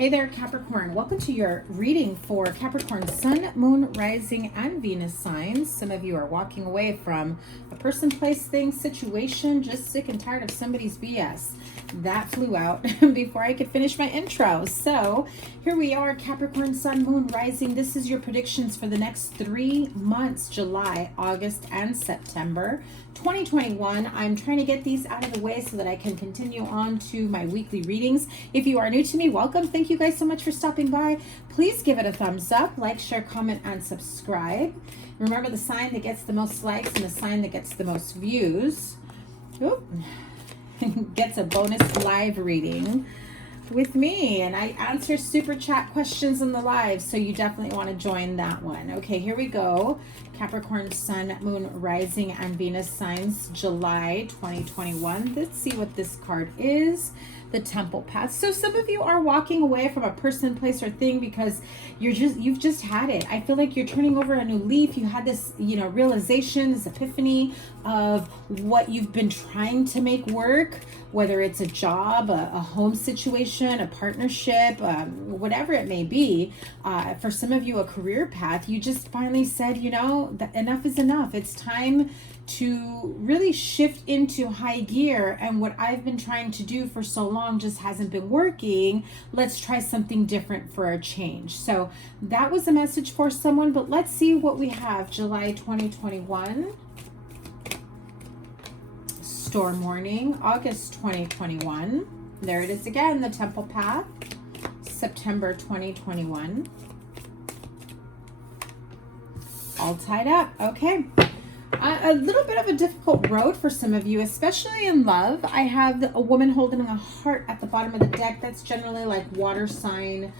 Hey there, Capricorn. Welcome to your reading for Capricorn Sun, Moon, Rising, and Venus signs. Some of you are walking away from a person, place, thing, situation, just sick and tired of somebody's BS. That flew out before I could finish my intro. So here we are, Capricorn Sun, Moon, Rising. This is your predictions for the next 3 months, July, August, and September 2021. I'm trying to get these out of the way so that I can continue on to my weekly readings. If you are new to me, welcome. Thank you guys so much for stopping by. Please give it a thumbs up, like, share, comment, and subscribe. Remember, the sign that gets the most likes and the sign that gets the most views gets a bonus live reading with me, and I answer super chat questions in the live, so you definitely want to join that one. Okay, here we go. Capricorn Sun, Moon, Rising, and Venus signs, July 2021. Let's see what this card is. The Temple Path. So some of you are walking away from a person, place, or thing because you've just had it. I feel like you're turning over a new leaf. You had this, realization, this epiphany of what you've been trying to make work, whether it's a job, a home situation, a partnership, whatever it may be. For some of you, a career path. You just finally said, that enough is enough. It's time to really shift into high gear, and what I've been trying to do for so long just hasn't been working. Let's try something different for a change. So that was a message for someone, but let's see what we have. July 2021. Storm warning. August 2021. There it is again, the Temple Path. September 2021. All tied up. Okay. A little bit of a difficult road for some of you, especially in love. I have a woman holding a heart at the bottom of the deck. That's generally like water sign,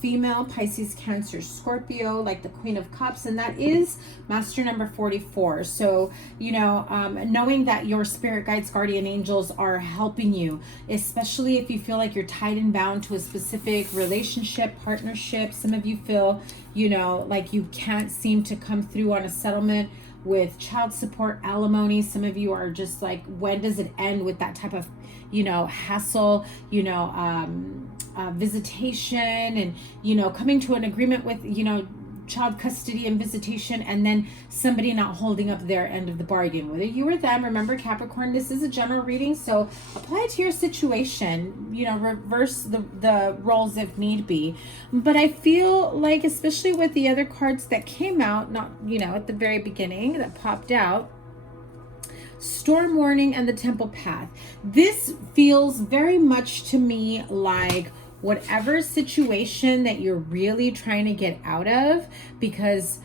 female, Pisces, Cancer, Scorpio, like the Queen of Cups, and that is master number 44. So, knowing that your spirit guides, guardian angels are helping you, especially if you feel like you're tied and bound to a specific relationship, partnership. Some of you feel, like you can't seem to come through on a settlement with child support, alimony. Some of you are just like, when does it end with that type of, hassle, visitation and, coming to an agreement with, child custody and visitation, and then somebody not holding up their end of the bargain, whether you or them. Remember, Capricorn, this is a general reading, so apply it to your situation, reverse the roles if need be. But I feel like, especially with the other cards that came out, not, at the very beginning that popped out, Storm warning and the Temple Path, this feels very much to me like whatever situation that you're really trying to get out of, because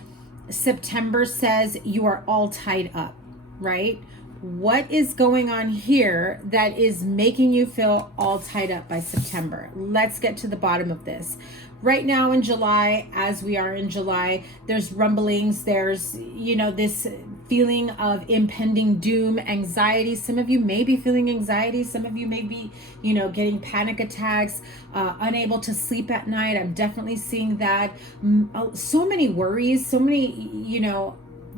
September says you are all tied up, right? What is going on here that is making you feel all tied up by September? Let's get to the bottom of this. Right now in July, as we are in July, there's rumblings, there's, this feeling of impending doom, anxiety. Some of you may be feeling anxiety. Some of you may be, getting panic attacks, unable to sleep at night. I'm definitely seeing that. So many worries, so many,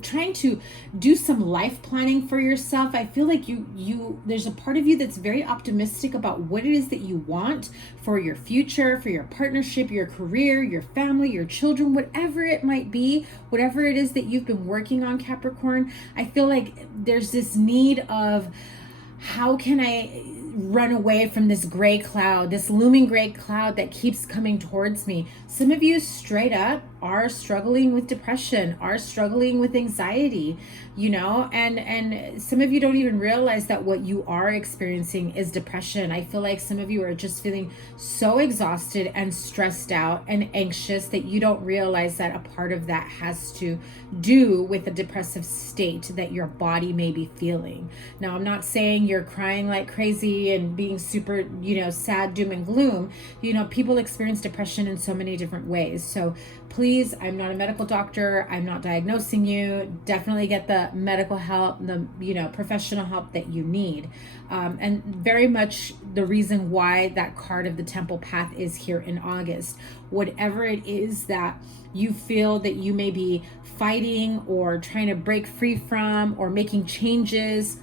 trying to do some life planning for yourself. I feel like there's a part of you that's very optimistic about what it is that you want for your future, for your partnership, your career, your family, your children, whatever it might be, whatever it is that you've been working on, Capricorn. I feel like there's this need of, how can I run away from this gray cloud, this looming gray cloud that keeps coming towards me? Some of you straight up are struggling with depression, are struggling with anxiety, and some of you don't even realize that what you are experiencing is depression. I feel like some of you are just feeling so exhausted and stressed out and anxious that you don't realize that a part of that has to do with the depressive state that your body may be feeling. Now, I'm not saying you're crying like crazy and being super, sad, doom and gloom. People experience depression in so many different ways. So please, I'm not a medical doctor. I'm not diagnosing you. Definitely get the medical help, the professional help that you need. And very much the reason why that card of the Temple Path is here in August. Whatever it is that you feel that you may be fighting or trying to break free from or making changes,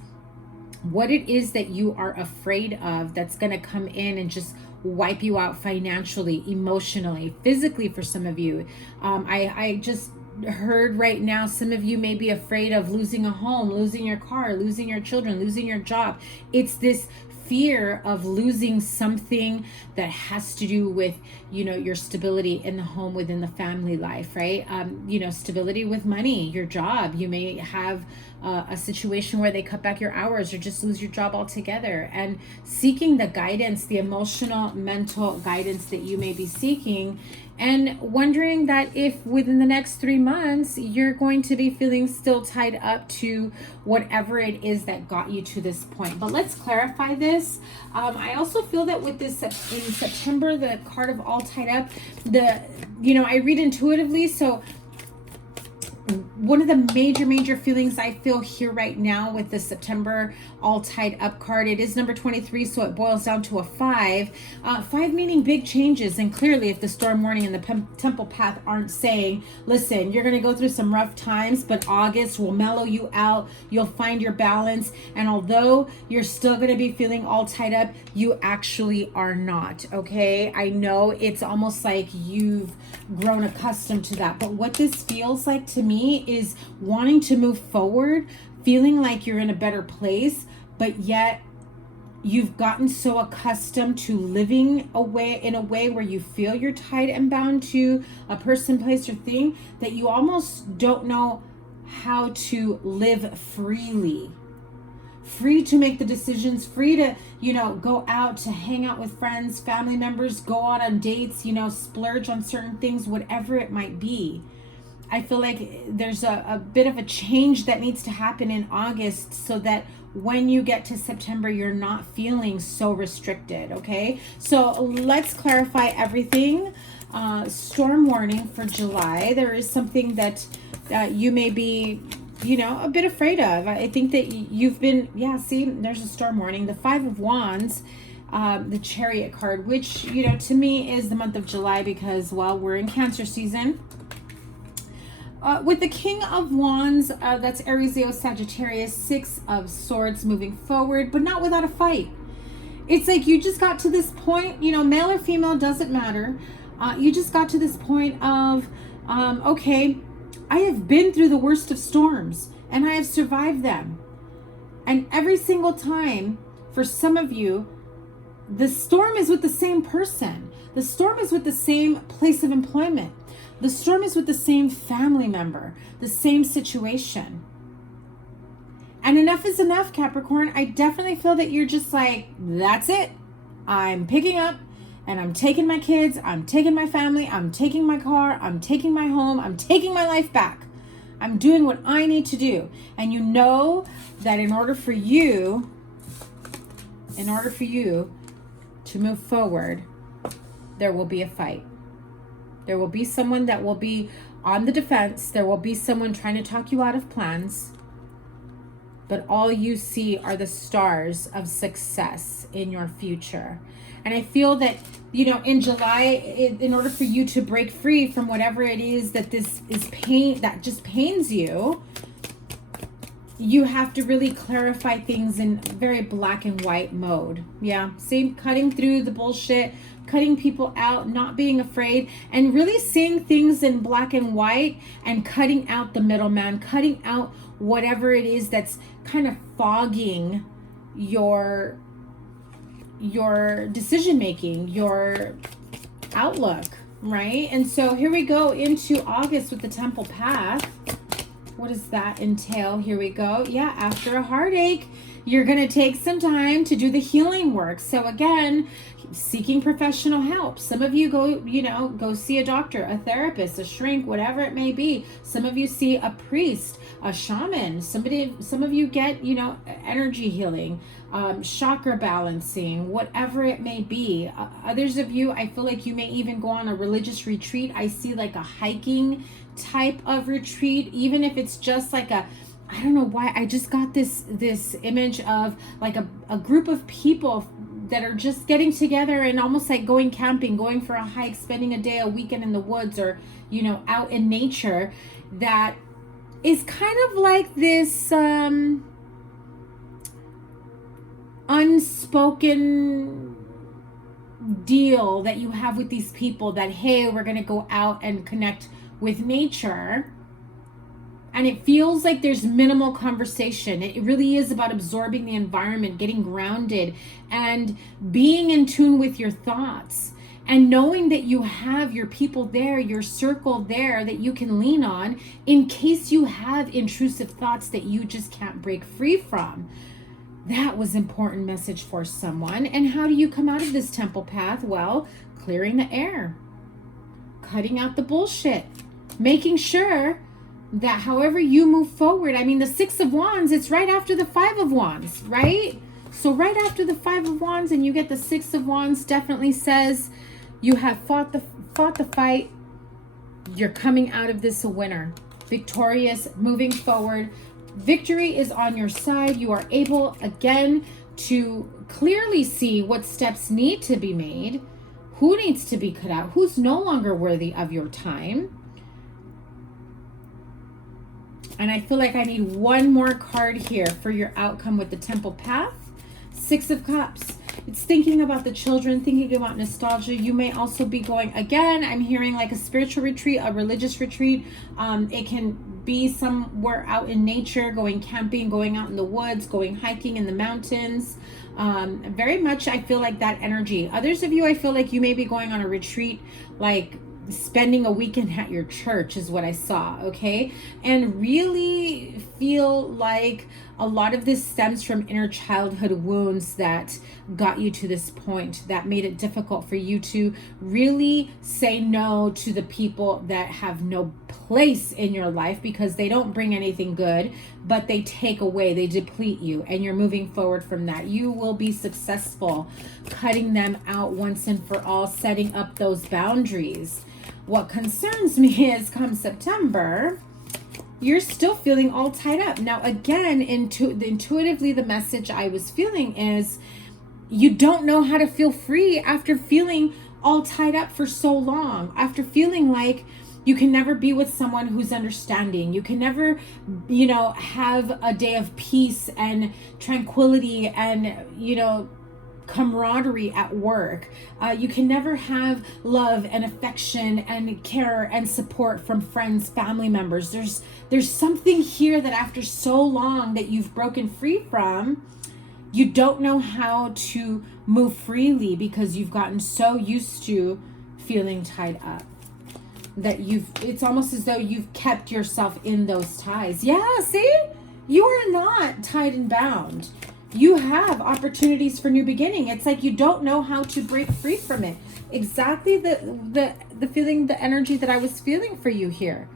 what it is that you are afraid of that's going to come in and just wipe you out financially, emotionally, physically for some of you. I just heard right now, some of you may be afraid of losing a home, losing your car, losing your children, losing your job. It's this fear of losing something that has to do with, you know, your stability in the home, within the family life, right? You know, stability with money, your job. You may have a situation where they cut back your hours or just lose your job altogether, and seeking the guidance, the emotional, mental guidance that you may be seeking, and wondering that if within the next 3 months you're going to be feeling still tied up to whatever it is that got you to this point. But let's clarify this. I also feel that with this in September, the card of all tied up, I read intuitively, so one of the major feelings I feel here right now with the September all tied up card, it is number 23, so it boils down to a 5. 5 meaning big changes, and clearly if the storm warning and the temple path aren't saying, listen, you're going to go through some rough times, but August will mellow you out, you'll find your balance, and although you're still going to be feeling all tied up, you actually are not, okay? I know it's almost like you've grown accustomed to that, but what this feels like to me is wanting to move forward, feeling like you're in a better place, but yet you've gotten so accustomed to living in a way where you feel you're tied and bound to a person, place, or thing, that you almost don't know how to live freely. Free to make the decisions, free to, go out to hang out with friends, family members, go out on dates, splurge on certain things, whatever it might be. I feel like there's a bit of a change that needs to happen in August so that when you get to September, you're not feeling so restricted, okay? So let's clarify everything. Storm warning for July. There is something that you may be, a bit afraid of. I think that you've been, see, there's a storm warning. The 5 of Wands, the Chariot card, which, to me is the month of July because, we're in Cancer season. With the King of Wands, that's Aries, Leo, Sagittarius, 6 of Swords moving forward, but not without a fight. It's like you just got to this point, male or female, doesn't matter. You just got to this point of, okay, I have been through the worst of storms and I have survived them. And every single time, for some of you, the storm is with the same person. The storm is with the same place of employment. The storm is with the same family member, the same situation. And enough is enough, Capricorn. I definitely feel that you're just like, that's it. I'm picking up and I'm taking my kids, I'm taking my family, I'm taking my car, I'm taking my home, I'm taking my life back. I'm doing what I need to do. And you know that in order for you to move forward, there will be a fight. There will be someone that will be on the defense. There will be someone trying to talk you out of plans. But all you see are the stars of success in your future. And I feel that, in July, in order for you to break free from whatever it is that this is pain, that just pains you, you have to really clarify things in very black and white mode. Yeah, same, cutting through the bullshit, cutting people out, not being afraid, and really seeing things in black and white and cutting out the middleman, cutting out whatever it is that's kind of fogging your decision making, your outlook, right? And so here we go into August with the Temple Path. What does that entail? Here we go. Yeah, after a heartache, you're going to take some time to do the healing work. So again, seeking professional help. Some of you go see a doctor, a therapist, a shrink, whatever it may be. Some of you see a priest, a shaman. Some of you get, energy healing, chakra balancing, whatever it may be. Others of you, I feel like you may even go on a religious retreat. I see like a hiking type of retreat, even if it's just like I don't know why, I just got this image of like a group of people that are just getting together and almost like going camping, going for a hike, spending a day, a weekend in the woods, or out in nature. That is kind of like this unspoken deal that you have with these people that, hey, we're going to go out and connect with nature. And it feels like there's minimal conversation. It really is about absorbing the environment, getting grounded, and being in tune with your thoughts. And knowing that you have your people there, your circle there that you can lean on in case you have intrusive thoughts that you just can't break free from. That was an important message for someone. And how do you come out of this temple path? Well, clearing the air, cutting out the bullshit, making sure that however you move forward, I mean, the Six of Wands, it's right after the Five of Wands, right? So right after the Five of Wands and you get the Six of Wands, definitely says you have fought the fight. You're coming out of this a winner, victorious, moving forward. Victory is on your side. You are able again to clearly see what steps need to be made, who needs to be cut out, who's no longer worthy of your time. And I feel like I need one more card here for your outcome with the Temple Path. Six of Cups. It's thinking about the children, thinking about nostalgia. You may also be going, again, I'm hearing like a spiritual retreat, a religious retreat. It can be somewhere out in nature, going camping, going out in the woods, going hiking in the mountains. Very much, I feel like that energy. Others of you, I feel like you may be going on a retreat, like spending a weekend at your church is what I saw, okay? And really feel like a lot of this stems from inner childhood wounds that got you to this point, that made it difficult for you to really say no to the people that have no place in your life because they don't bring anything good, but they take away, they deplete you, and you're moving forward from that. You will be successful cutting them out once and for all, setting up those boundaries. What concerns me is come September, you're still feeling all tied up. Now, again, intuitively, the message I was feeling is you don't know how to feel free after feeling all tied up for so long, after feeling like you can never be with someone who's understanding. You can never, have a day of peace and tranquility and, camaraderie at work. You can never have love and affection and care and support from friends, family members. There's something here that after so long that you've broken free from, you don't know how to move freely because you've gotten so used to feeling tied up that it's almost as though you've kept yourself in those ties. Yeah, see? You are not tied and bound. You have opportunities for new beginning. It's like you don't know how to break free from it. Exactly the feeling, the energy that I was feeling for you here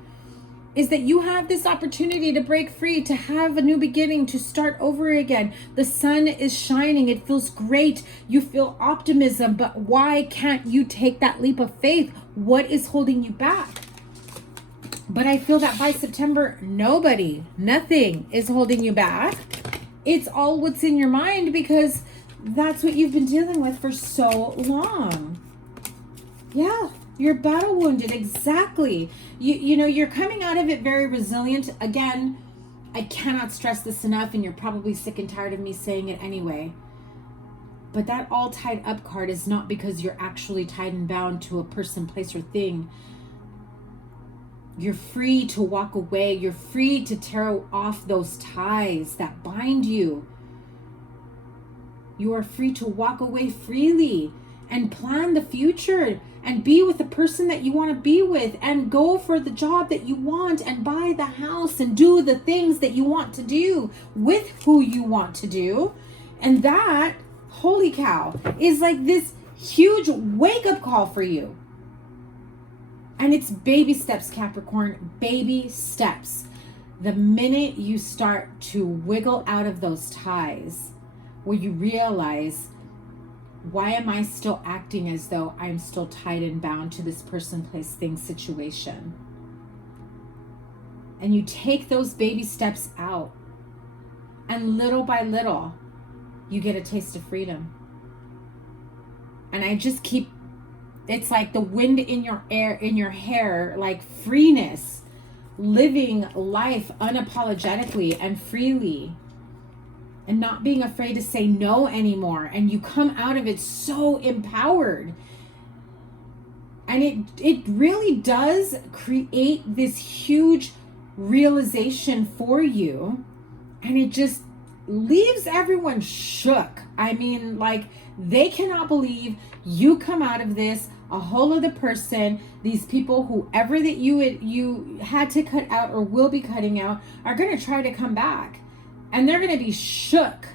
is that you have this opportunity to break free, to have a new beginning, to start over again. The sun is shining. It feels great. You feel optimism, but why can't you take that leap of faith? What is holding you back? But I feel that by September, nothing is holding you back. It's all what's in your mind because that's what you've been dealing with for so long. Yeah, you're battle wounded. Exactly. You're coming out of it very resilient. Again, I cannot stress this enough, and you're probably sick and tired of me saying it anyway. But that all tied up card is not because you're actually tied and bound to a person, place, or thing. You're free to walk away. You're free to tear off those ties that bind you. You are free to walk away freely and plan the future and be with the person that you want to be with and go for the job that you want and buy the house and do the things that you want to do with who you want to do. And that, holy cow, is like this huge wake-up call for you. And it's baby steps, Capricorn, baby steps. The minute you start to wiggle out of those ties, where you realize, why am I still acting as though I'm still tied and bound to this person, place, thing, situation? And you take those baby steps out, and little by little, you get a taste of freedom. And I just keep, it's like the wind in your hair, like freeness, living life unapologetically and freely. and not being afraid to say no anymore. And you come out of it so empowered. And it really does create this huge realization for you. And it just leaves everyone shook. I mean, like, they cannot believe you come out of this a whole other person. These people, whoever that you had to cut out or will be cutting out, are going to try to come back. And they're going to be shook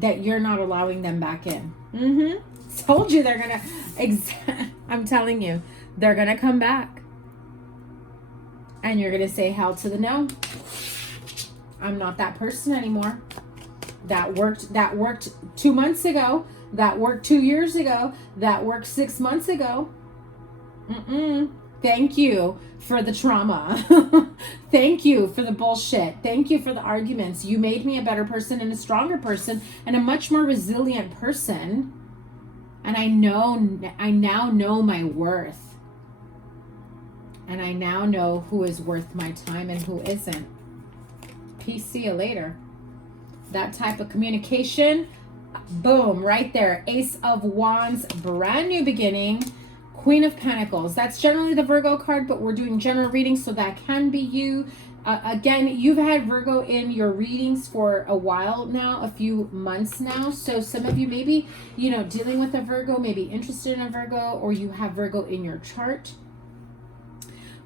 that you're not allowing them back in. Told you they're going to, I'm telling you, they're going to come back. And you're going to say hell to the no. I'm not that person anymore. That worked 2 months ago. That worked 2 years ago. That worked 6 months ago. Thank you for the trauma. Thank you for the bullshit. Thank you for the arguments. You made me a better person and a stronger person and a much more resilient person. And I now know my worth. And I now know who is worth my time and who isn't. Peace, see you later. That type of communication, boom, right there. Ace of Wands, brand new beginning. Queen of Pentacles, that's generally the Virgo card, but we're doing general readings, so that can be you. Again, you've had Virgo in your readings for a while now, a few months now. So some of you maybe, you know, dealing with a Virgo, maybe interested in a Virgo, or you have Virgo in your chart.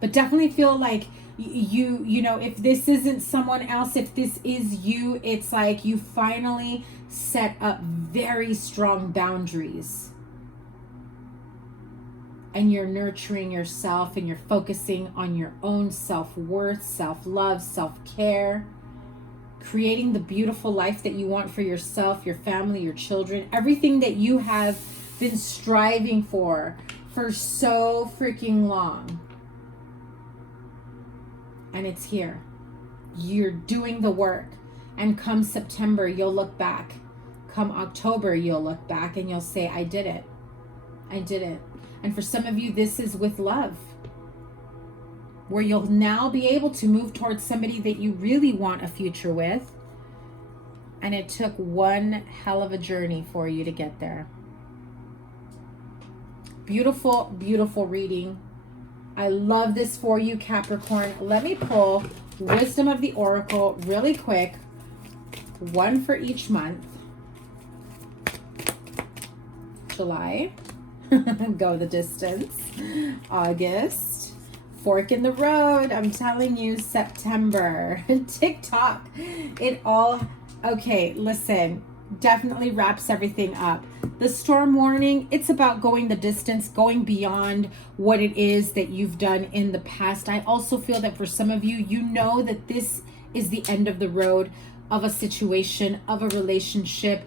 But definitely feel like you know, if this isn't someone else, if this is you, it's like you finally set up very strong boundaries. And you're nurturing yourself and you're focusing on your own self-worth, self-love, self-care, creating the beautiful life that you want for yourself, your family, your children, everything that you have been striving for so freaking long. And it's here. You're doing the work. And come September, you'll look back. Come October, you'll look back and you'll say, I did it. I did it. And for some of you, this is with love, where you'll now be able to move towards somebody that you really want a future with. And it took one hell of a journey for you to get there. Beautiful, beautiful reading. I love this for you, Capricorn. Let me pull Wisdom of the Oracle really quick. One for each month. July. Go the distance. August. Fork in the road. I'm telling you, September. TikTok. It all, okay, listen, definitely wraps everything up. The storm warning, it's about going the distance, going beyond what it is that you've done in the past. I also feel that for some of you, you know that this is the end of the road of a situation, of a relationship,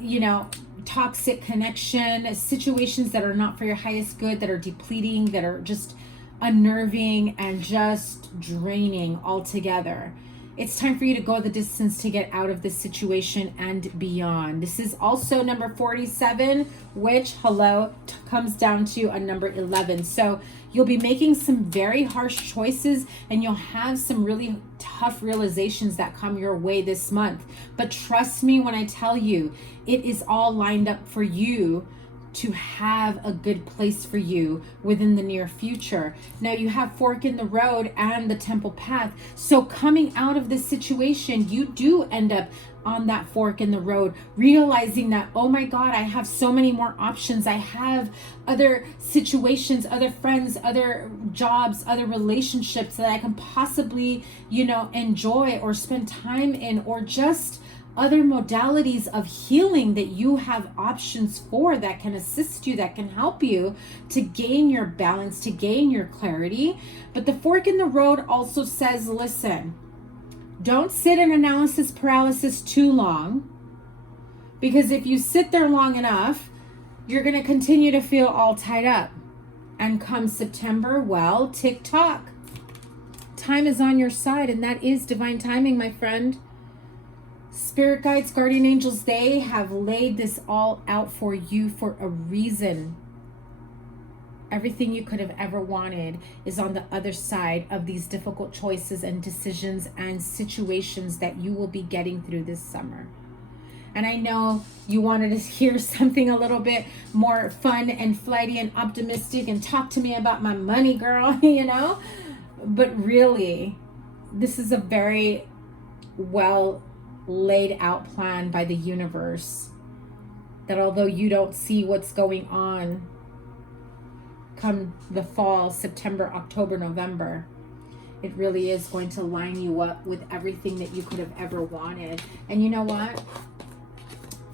you know, toxic connection, situations that are not for your highest good, that are depleting, that are just unnerving and just draining altogether. It's time for you to go the distance to get out of this situation and beyond. This is also number 47, which, hello, comes down to a number 11. So you'll be making some very harsh choices and you'll have some really tough realizations that come your way this month. But trust me when I tell you, it is all lined up for you to have a good place for you within the near future. Now you have fork in the road and the temple path. So coming out of this situation, you do end up on that fork in the road, realizing that, oh my God, I have so many more options. I have other situations, other friends, other jobs, other relationships that I can possibly, you know, enjoy or spend time in, or just other modalities of healing that you have options for, that can assist you, that can help you to gain your balance, to gain your clarity. But the fork in the road also says, listen, don't sit in analysis paralysis too long, because if you sit there long enough, you're going to continue to feel all tied up. And come September, well, tick-tock. Time is on your side, and that is divine timing, my friend. Spirit guides, guardian angels, they have laid this all out for you for a reason. Everything you could have ever wanted is on the other side of these difficult choices and decisions and situations that you will be getting through this summer. And I know you wanted to hear something a little bit more fun and flighty and optimistic and talk to me about my money, girl, you know? But really, this is a very well laid out plan by the universe, that although you don't see what's going on come the fall, September, October, November, it really is going to line you up with everything that you could have ever wanted. And you know what?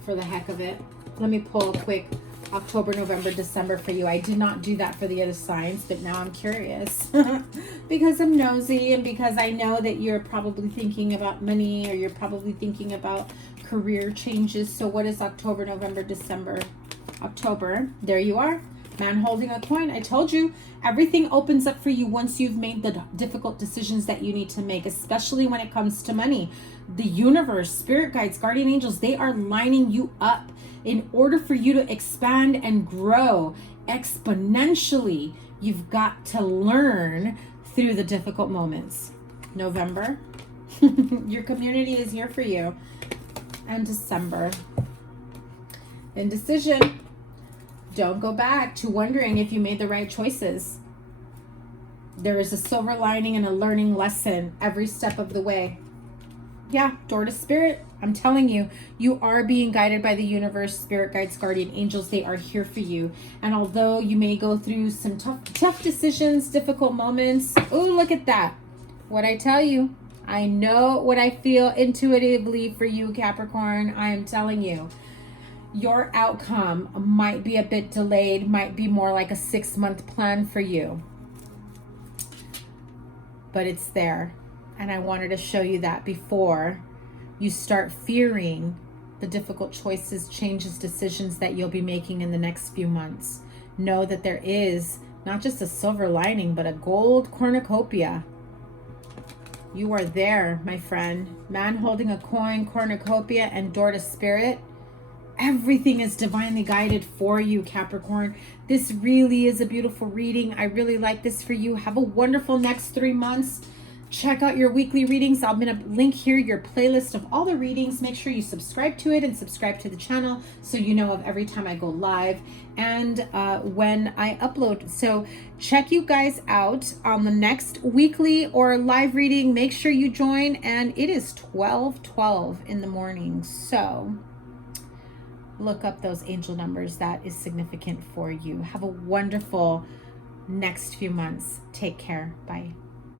For the heck of it, let me pull a quick October, November, December for you. I did not do that for the other signs, but now I'm curious because I'm nosy and because I know that you're probably thinking about money, or you're probably thinking about career changes. So what is October, November, December? October, there you are. Man holding a coin. I told you, everything opens up for you once you've made the difficult decisions that you need to make, especially when it comes to money. The universe, spirit guides, guardian angels, they are lining you up in order for you to expand and grow exponentially. You've got to learn through the difficult moments. November, your community is here for you. And December, indecision. Don't go back to wondering if you made the right choices. There is a silver lining and a learning lesson every step of the way. Yeah, door to spirit. I'm telling you, you are being guided by the universe, spirit guides, guardian angels. They are here for you. And although you may go through some tough decisions, difficult moments. Oh, look at that. What I tell you, I know what I feel intuitively for you, Capricorn. I am telling you. Your outcome might be a bit delayed, might be more like a 6-month plan for you. But it's there. And I wanted to show you that before you start fearing the difficult choices, changes, decisions that you'll be making in the next few months. Know that there is not just a silver lining, but a gold cornucopia. You are there, my friend. Man holding a coin, cornucopia, and door to spirit. Everything is divinely guided for you, Capricorn. This really is a beautiful reading. I really like this for you. Have a wonderful next 3 months. Check out your weekly readings. I'm going to link here your playlist of all the readings. Make sure you subscribe to it and subscribe to the channel so you know of every time I go live and when I upload. So check you guys out on the next weekly or live reading. Make sure you join, and it is 12:12 in the morning. So look up those angel numbers. That is significant for you. Have a wonderful next few months. Take care. Bye.